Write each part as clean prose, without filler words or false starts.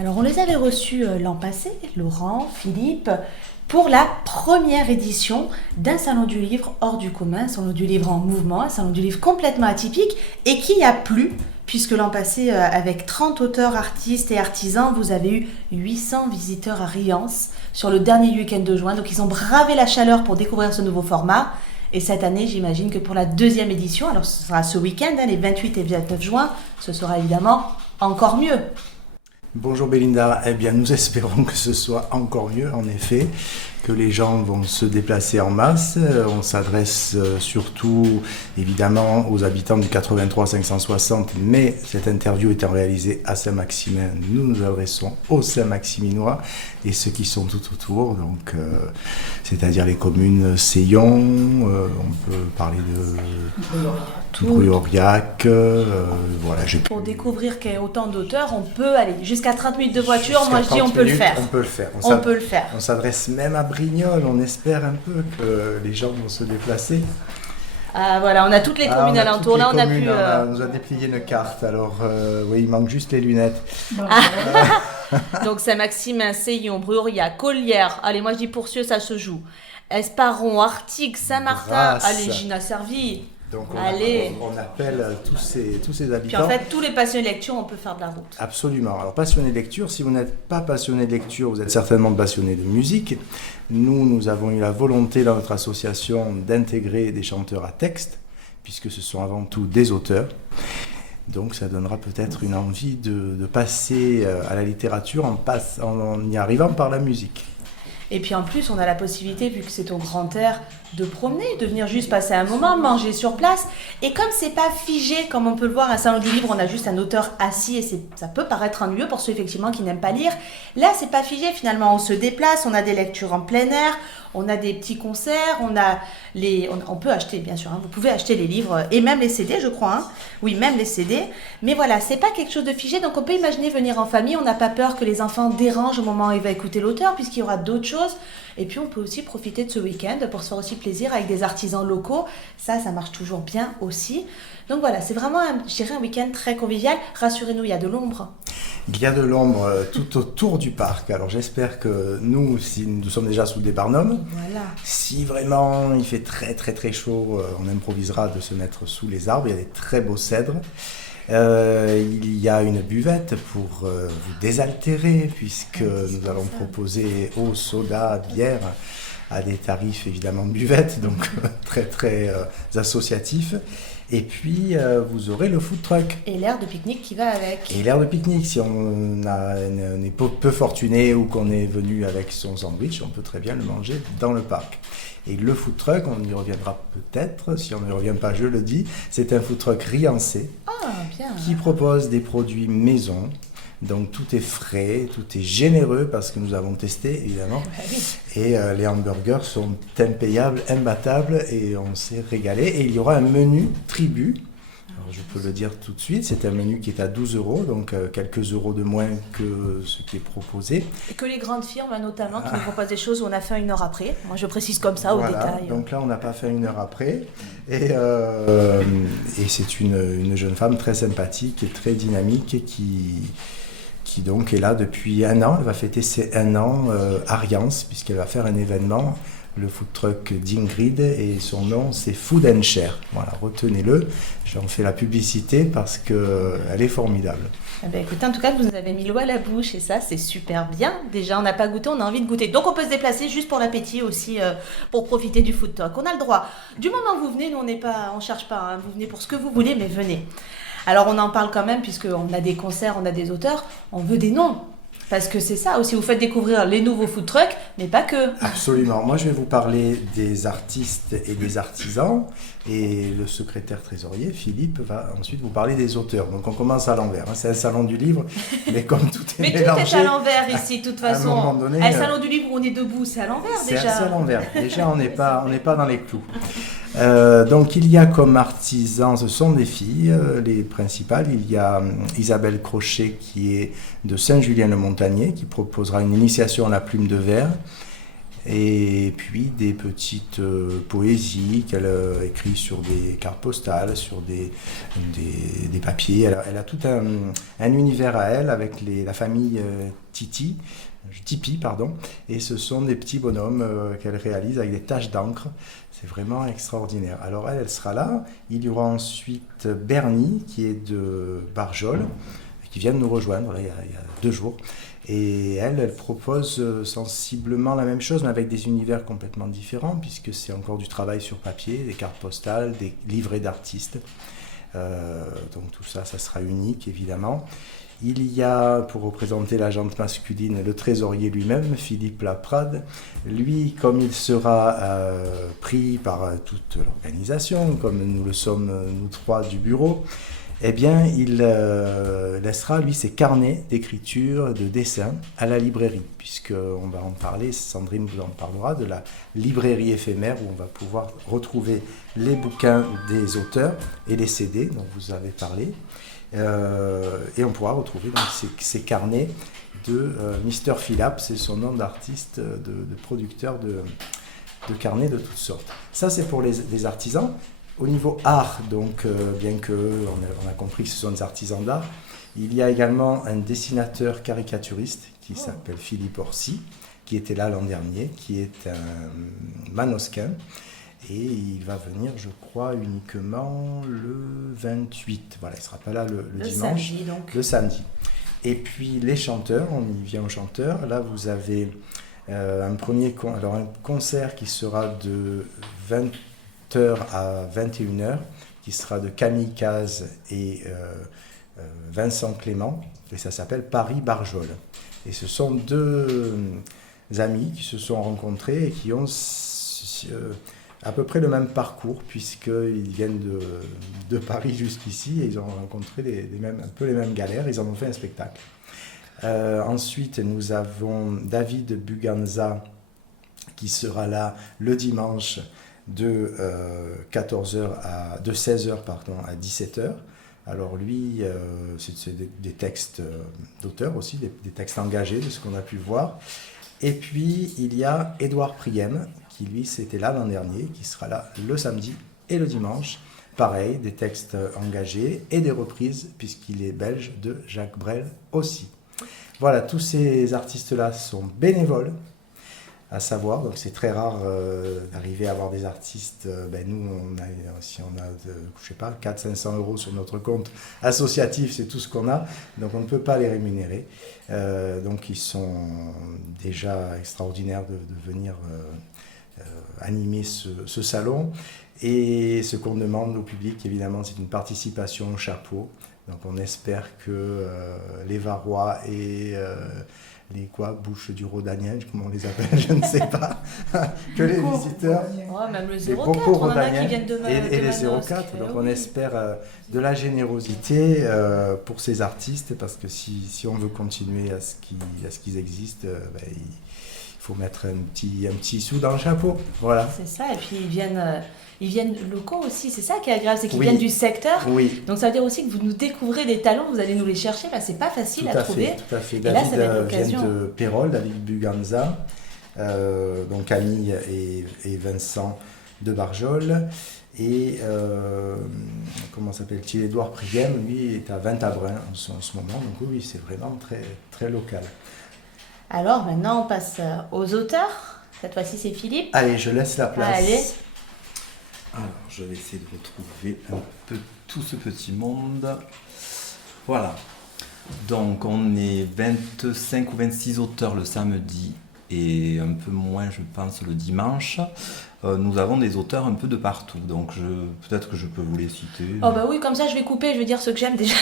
Alors on les avait reçus l'an passé, Laurent, Philippe, pour la première édition d'un salon du livre hors du commun, un salon du livre en mouvement, un salon du livre complètement atypique et qui a plu, puisque l'an passé, avec 30 auteurs, artistes et artisans, vous avez eu 800 visiteurs à Riance sur le dernier week-end de juin. Donc ils ont bravé la chaleur pour découvrir ce nouveau format. Et cette année, j'imagine que pour la deuxième édition, alors ce sera ce week-end, les 28 et 29 juin, ce sera évidemment encore mieux. Bonjour Belinda, eh bien nous espérons que ce soit encore mieux en effet, que les gens vont se déplacer en masse. On s'adresse surtout évidemment aux habitants du 83 560, mais cette interview étant réalisée à Saint-Maximin, nous nous adressons aux Saint-Maximinois et ceux qui sont tout autour, donc c'est-à-dire les communes Seillon, on peut parler de Bruyoriac, voilà. Pour découvrir qu'il y a autant d'auteurs, on peut aller jusqu'à 30 minutes de voiture. Moi je dis on peut le faire. On peut le faire. On peut le faire. On s'adresse même à Brignoles, on espère un peu que les gens vont se déplacer. Ah voilà, on a toutes les communes alentours. Là, on a pu. On nous a déplié une carte, alors oui, il manque juste les lunettes. Donc Saint-Maximin, Seillon, Bruyoriac, Collières. Allez, moi je dis Pourcieux, ça se joue. Esparon, Artigues, Saint-Martin. Grasse. Allez, Gina Servi. Donc Allez. on appelle tous ces habitants. Puis en fait, tous les passionnés de lecture, on peut faire de la route. Absolument. Alors passionné de lecture, si vous n'êtes pas passionné de lecture, vous êtes certainement passionné de musique. Nous avons eu la volonté dans notre association d'intégrer des chanteurs à texte, puisque ce sont avant tout des auteurs. Donc ça donnera peut-être une envie de passer à la littérature en y arrivant par la musique. Et puis en plus, on a la possibilité, vu que c'est au grand air, de promener, de venir juste passer un moment, manger sur place. Et comme c'est pas figé, comme on peut le voir à un salon du livre, on a juste un auteur assis et ça peut paraître ennuyeux pour ceux effectivement qui n'aiment pas lire. Là, c'est pas figé finalement, on se déplace, on a des lectures en plein air, on a des petits concerts, on peut acheter bien sûr, vous pouvez acheter les livres et même les CD, je crois. Oui, même les CD. Mais voilà, c'est pas quelque chose de figé, donc on peut imaginer venir en famille. On n'a pas peur que les enfants dérangent au moment où ils vont écouter l'auteur, puisqu'il y aura d'autres choses. Et puis on peut aussi profiter de ce week-end pour se faire aussi plaisir avec des artisans locaux. Ça marche toujours bien aussi. Donc voilà, c'est vraiment, je dirais, un week-end très convivial. Rassurez-nous, il y a de l'ombre. Il y a de l'ombre tout autour du parc. Alors j'espère que nous, si nous sommes déjà sous des barnums, Voilà. si vraiment il fait très très très chaud, on improvisera de se mettre sous les arbres. Il y a des très beaux cèdres. Il y a une buvette pour vous désaltérer, puisque nous allons proposer eau, soda, bière à des tarifs évidemment buvette, donc très très associatifs. Et puis vous aurez le food truck. Et l'air de pique-nique qui va avec. Et l'air de pique-nique, si on est peu fortuné ou qu'on est venu avec son sandwich, on peut très bien le manger dans le parc. Et le food truck, on y reviendra peut-être, si on ne revient pas, je le dis, c'est un food truck riancé qui propose des produits maison. Donc tout est frais, tout est généreux parce que nous avons testé évidemment. Et les hamburgers sont impayables, imbattables et on s'est régalé. Et il y aura un menu tribu. Alors je peux le dire tout de suite, c'est un menu qui est à 12 €, donc quelques euros de moins que ce qui est proposé. Et que les grandes firmes notamment qui nous proposent des choses où on a faim 1 heure après. Moi je précise comme ça Voilà, au détail. Donc là on n'a pas fait 1 heure après. Et c'est une jeune femme très sympathique et très dynamique et qui donc est là depuis 1 an. Elle va fêter ses 1 an à Riance, puisqu'elle va faire un événement, le food truck d'Ingrid, et son nom c'est Food and Share. Voilà, retenez-le, j'en fais la publicité parce qu'elle est formidable. Eh bien, écoutez, en tout cas, vous nous avez mis l'eau à la bouche et ça, c'est super bien. Déjà, on n'a pas goûté, on a envie de goûter. Donc, on peut se déplacer juste pour l'appétit aussi, pour profiter du food truck. On a le droit. Du moment où vous venez, nous, on ne cherche pas. Vous venez pour ce que vous voulez, mais venez. Alors, on en parle quand même, puisqu'on a des concerts, on a des auteurs. On veut des noms. Parce que c'est ça aussi, vous faites découvrir les nouveaux food trucks, mais pas que. Absolument. Moi, je vais vous parler des artistes et des artisans. Et le secrétaire trésorier, Philippe, va ensuite vous parler des auteurs. Donc, on commence à l'envers. C'est un salon du livre, mais comme tout est mélangé... Mais tout est à l'envers ici, de toute façon. À un moment donné, un salon du livre où on est debout, c'est à l'envers déjà. C'est à l'envers. Déjà, on n'est pas dans les clous. Donc, il y a comme artisans, ce sont des filles, les principales. Il y a Isabelle Crochet, qui est de Saint-Julien-le-Montagnier, qui proposera une initiation à la plume de verre. Et puis des petites poésies qu'elle écrit sur des cartes postales, sur des papiers. Elle a tout un univers à elle avec la famille Tipi, pardon, et ce sont des petits bonhommes qu'elle réalise avec des taches d'encre. C'est vraiment extraordinaire. Alors elle sera là. Il y aura ensuite Bernie, qui est de Barjol, qui vient de nous rejoindre il y a 2 jours. Et elle propose sensiblement la même chose, mais avec des univers complètement différents, puisque c'est encore du travail sur papier, des cartes postales, des livrets d'artistes. Donc tout ça, ça sera unique, évidemment. Il y a, pour représenter la jante masculine, le trésorier lui-même, Philippe Laprade. Lui, comme il sera pris par toute l'organisation, comme nous le sommes nous 3 du bureau, eh bien, il laissera, lui, ses carnets d'écriture, de dessin à la librairie, puisqu'on va en parler, Sandrine vous en parlera, de la librairie éphémère, où on va pouvoir retrouver les bouquins des auteurs et les CD dont vous avez parlé. Et on pourra retrouver donc, ces carnets de Mr. Philap, c'est son nom d'artiste, de producteur de carnets de toutes sortes. Ça, c'est pour les artisans. Au niveau art, donc, bien qu'on a compris que ce sont des artisans d'art, il y a également un dessinateur caricaturiste qui s'appelle Philippe Orsi, qui était là l'an dernier, qui est un manosquin. Et il va venir, je crois, uniquement le 28. Voilà, il ne sera pas là le dimanche. Samedi, donc. Le samedi. Et puis les chanteurs, on y vient aux chanteurs. Là, vous avez un concert qui sera de 20h à 21h, qui sera de Camille Caz et Vincent Clément. Et ça s'appelle Paris-Barjol. Et ce sont 2 amis qui se sont rencontrés et qui ont à peu près le même parcours, puisqu'ils viennent de Paris jusqu'ici et ils ont rencontré un peu les mêmes galères, ils en ont fait un spectacle. Ensuite, nous avons David Buganza qui sera là le dimanche de 16h à 17h. Alors lui, c'est des textes d'auteurs aussi, des textes engagés de ce qu'on a pu voir. Et puis, il y a Édouard Priem, qui lui, c'était là l'an dernier, qui sera là le samedi et le dimanche. Pareil, des textes engagés et des reprises, puisqu'il est belge, de Jacques Brel aussi. Voilà, tous ces artistes-là sont bénévoles, à savoir, donc c'est très rare d'arriver à avoir des artistes. Nous, si on a, je sais pas, 400-500 euros sur notre compte associatif, c'est tout ce qu'on a, donc on ne peut pas les rémunérer. Donc ils sont déjà extraordinaires de venir animer ce salon. Et ce qu'on demande au public, évidemment, c'est une participation au chapeau. Donc on espère que les Varois et les bouches du Rhodaniel, comment on les appelle, je ne sais pas, que les visiteurs, même le les 04, bocaux on en a qui viennent et les 04, donc on espère de la générosité pour ces artistes, parce que si on veut continuer à ce qu'ils existent, il faut mettre un petit sou dans le chapeau, voilà. C'est ça, et puis ils viennent locaux aussi, c'est ça qui est agréable, c'est qu'ils viennent du secteur. Oui. Donc ça veut dire aussi que vous nous découvrez des talents, vous allez nous les chercher, c'est pas facile à trouver. Tout à fait. Et là, ça va être David l'occasion. vient de Pérol, David Buganza, donc Camille et Vincent de Barjol. Et comment s'appelle-t-il, Édouard Priem, lui est à Vintabrin en ce moment, donc oui, c'est vraiment très, très local. Alors maintenant on passe aux auteurs, cette fois-ci c'est Philippe. Allez, je laisse la place. Allez. Alors, je vais essayer de retrouver un peu tout ce petit monde. Voilà. Donc, on est 25 ou 26 auteurs le samedi et un peu moins, je pense, le dimanche. Nous avons des auteurs un peu de partout, donc peut-être que je peux vous les citer. Oh bah oui, comme ça je vais couper, je vais dire ceux que j'aime déjà.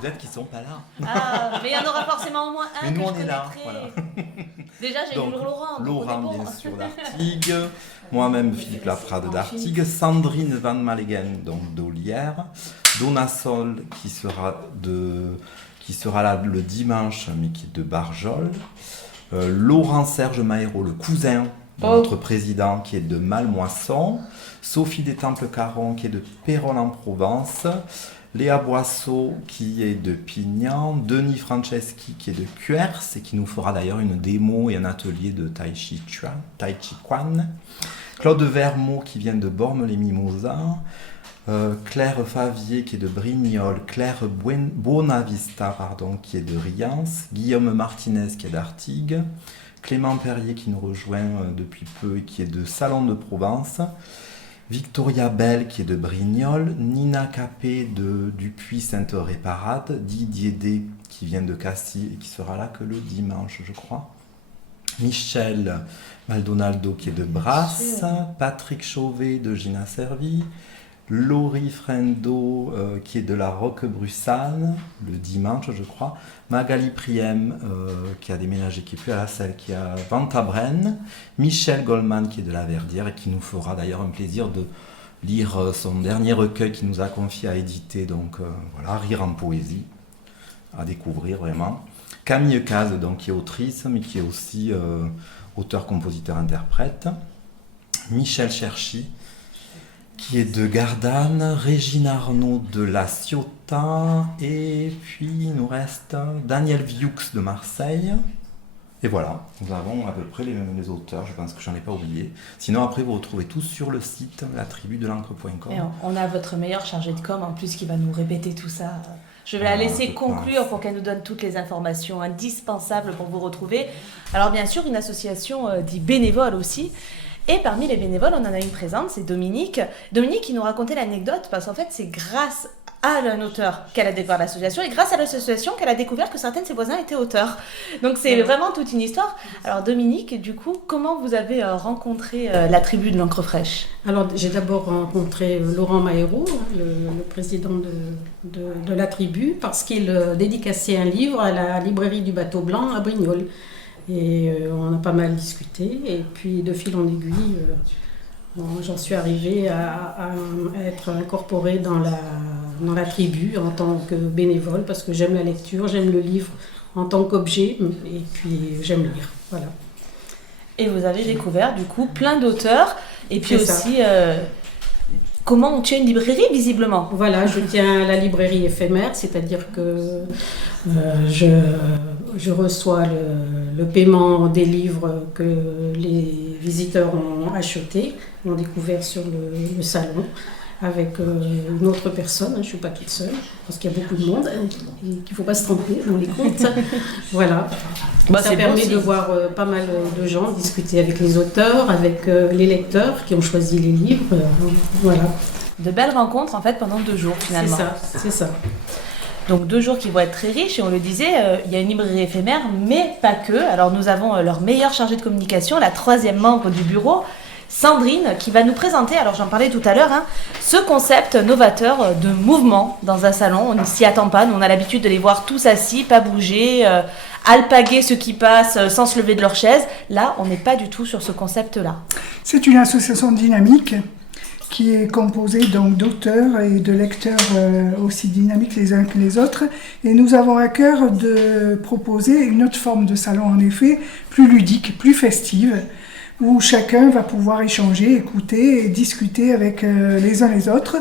Peut-être qu'ils sont pas là. Ah, mais il y en aura forcément au moins un. Mais nous, que on je est là. connaîtrai. Voilà. Déjà j'ai eu Laurent. Laurent, bon. bien sûr, d'Artigues. Moi-même, Philippe Laprade d'Artigues. Sandrine Van Malegen, donc d'Olière. Donna Sol, qui sera là le dimanche, mais qui est de Barjol. Laurent Serge Mahéro, le cousin de notre président, qui est de Malmoisson. Sophie des Temples Caron, qui est de Pérol en Provence. Léa Boisseau qui est de Pignan, Denis Franceschi qui est de Cuers et qui nous fera d'ailleurs une démo et un atelier de Tai Chi Quan, Claude Vermeau qui vient de Bormes-les-Mimosas, Claire Favier qui est de Brignoles, Claire Bonavista qui est de Riance, Guillaume Martinez qui est d'Artigues, Clément Perrier qui nous rejoint depuis peu et qui est de Salon de Provence, Victoria Bell qui est de Brignoles, Nina Capé de Dupuis-Sainte-Réparade, Didier D qui vient de Cassis et qui sera là que le dimanche je crois, Michel Maldonado qui est de Brasse, Patrick Chauvet de Gina Servi, Laurie Frendo qui est de la Roquebrussanne le dimanche je crois, Magali Priem qui a déménagé, qui est plus à la Selle, qui est à Ventabren, Michel Goldman qui est de la Verdière et qui nous fera d'ailleurs un plaisir de lire son dernier recueil qu'il nous a confié à éditer, donc voilà, Rire en poésie, à découvrir vraiment. Camille Caz donc qui est autrice mais qui est aussi auteur, compositeur, interprète. Michel Cherchy qui est de Gardanne, Régine Arnaud de La Ciotat, et puis il nous reste Daniel Vieux de Marseille. Et voilà, nous avons à peu près les auteurs, je pense que j'en ai pas oublié. Sinon après vous retrouvez tous sur le site latribudel'encre.com. Et on a votre meilleure chargée de com en plus qui va nous répéter tout ça. Je vais la laisser conclure pour qu'elle nous donne toutes les informations indispensables pour vous retrouver. Alors bien sûr, une association dit bénévole aussi. Et parmi les bénévoles, on en a une présente, c'est Dominique. Dominique qui nous racontait l'anecdote parce qu'en fait, c'est grâce à un auteur qu'elle a découvert l'association et grâce à l'association qu'elle a découvert que certains de ses voisins étaient auteurs. Donc c'est vraiment toute une histoire. Alors Dominique, du coup, comment vous avez rencontré la tribu de l'encre fraîche ? Alors j'ai d'abord rencontré Laurent Mahéro, le président de la tribu, parce qu'il dédicaçait un livre à la librairie du Bateau Blanc à Brignoles. Et on a pas mal discuté, et puis de fil en aiguille, j'en suis arrivée à être incorporée dans la tribu en tant que bénévole, parce que j'aime la lecture, j'aime le livre en tant qu'objet, et puis j'aime lire, voilà. Et vous avez découvert du coup plein d'auteurs, et puis aussi comment on tient une librairie visiblement. Voilà, je tiens la librairie éphémère, c'est-à-dire que je reçois le paiement des livres que les visiteurs ont achetés, ont découvert sur le salon, avec une autre personne. Je ne suis pas toute seule, parce qu'il y a beaucoup de monde et qu'il ne faut pas se tromper dans les comptes. Voilà. Ça permet de voir pas mal de gens discuter avec les auteurs, avec les lecteurs qui ont choisi les livres. Voilà. De belles rencontres en fait pendant 2 jours finalement. C'est ça. Donc 2 jours qui vont être très riches et on le disait, il y a une librairie éphémère mais pas que. Alors nous avons leur meilleure chargée de communication, la 3e membre du bureau, Sandrine, qui va nous présenter, alors j'en parlais tout à l'heure, ce concept novateur de mouvement dans un salon. On ne s'y attend pas, nous on a l'habitude de les voir tous assis, pas bouger, alpaguer ceux qui passent sans se lever de leur chaise. Là on n'est pas du tout sur ce concept-là. C'est une association dynamique qui est composée donc d'auteurs et de lecteurs aussi dynamiques les uns que les autres. Et nous avons à cœur de proposer une autre forme de salon, en effet, plus ludique, plus festive, où chacun va pouvoir échanger, écouter et discuter avec les uns les autres.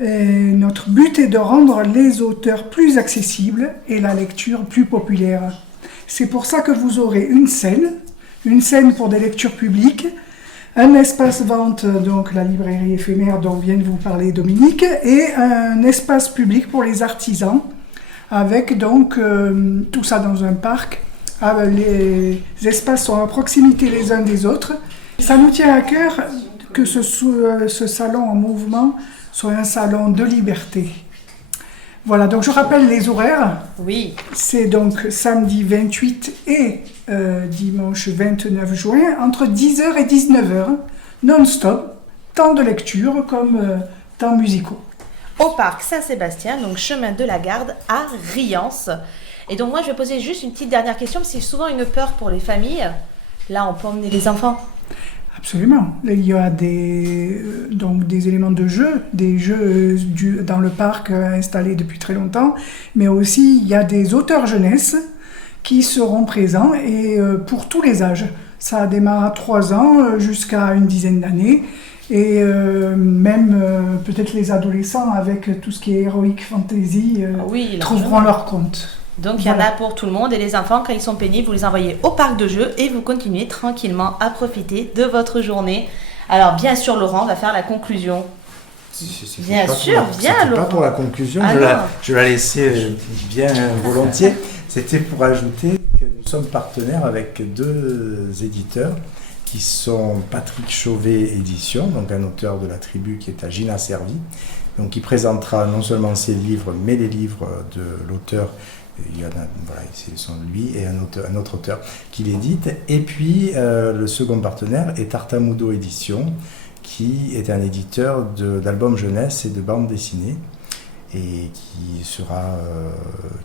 Et notre but est de rendre les auteurs plus accessibles et la lecture plus populaire. C'est pour ça que vous aurez une scène pour des lectures publiques, un espace vente, donc la librairie éphémère dont vient de vous parler Dominique, et un espace public pour les artisans, avec donc tout ça dans un parc. Les espaces sont à proximité les uns des autres. Ça nous tient à cœur que ce salon en mouvement soit un salon de liberté. Voilà, donc je rappelle les horaires. Oui. C'est donc samedi 28 et dimanche 29 juin, entre 10h et 19h, non-stop, temps de lecture comme temps musicaux. Au parc Saint-Sébastien, donc chemin de la Garde à Riance. Et donc moi je vais poser juste une petite dernière question, parce que c'est souvent une peur pour les familles. Là on peut emmener les enfants. Absolument. Il y a donc des éléments de jeu, des jeux dans le parc installés depuis très longtemps, mais aussi il y a des auteurs jeunesse qui seront présents et pour tous les âges. Ça démarre à 3 ans jusqu'à une dizaine d'années et même peut-être les adolescents avec tout ce qui est Heroic Fantasy Oui, trouveront leur compte. Donc il y en Voilà. a pour tout le monde et les enfants quand ils sont pénibles, vous les envoyez au parc de jeux et vous continuez tranquillement à profiter de votre journée. Alors bien sûr Laurent va faire la conclusion. Bien sûr, viens, C'était pas Laurent. pour la conclusion, Ah non. je la laissais bien volontiers. C'était pour ajouter que nous sommes partenaires avec deux éditeurs qui sont Patrick Chauvet Édition, donc un auteur de la tribu qui est à Gina Servi, donc qui présentera non seulement ses livres, mais les livres de l'auteur. Il y en a, voilà, ce sont lui et un autre auteur qui l'édite. Et puis le second partenaire est Tartamudo Édition, qui est un éditeur d'albums jeunesse et de bandes dessinées, et qui sera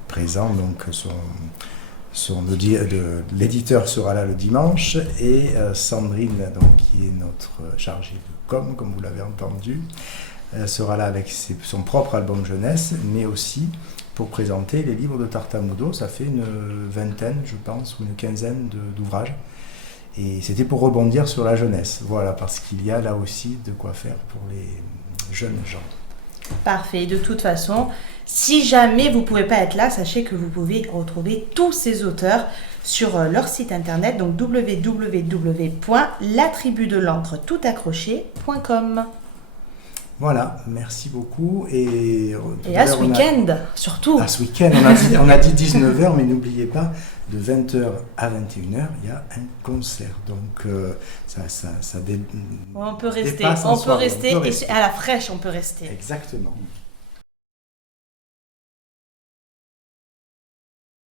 présent. Donc l'éditeur sera là le dimanche, et Sandrine, donc, qui est notre chargée de com, comme vous l'avez entendu, sera là avec son propre album jeunesse, mais aussi pour présenter les livres de Tartamudo. Ça fait une vingtaine, je pense, ou une quinzaine d'ouvrages. Et c'était pour rebondir sur la jeunesse, voilà, parce qu'il y a là aussi de quoi faire pour les jeunes gens. Parfait. De toute façon, si jamais vous ne pouvez pas être là, sachez que vous pouvez retrouver tous ces auteurs sur leur site internet, donc www.latribudel'encre.com. Voilà, merci beaucoup. Et à ce week-end, surtout. À ce week-end, on a dit 19h, mais n'oubliez pas, de 20h à 21h, il y a un concert. Donc, On peut rester, dépasse en soirée. et à la fraîche, on peut rester. Exactement.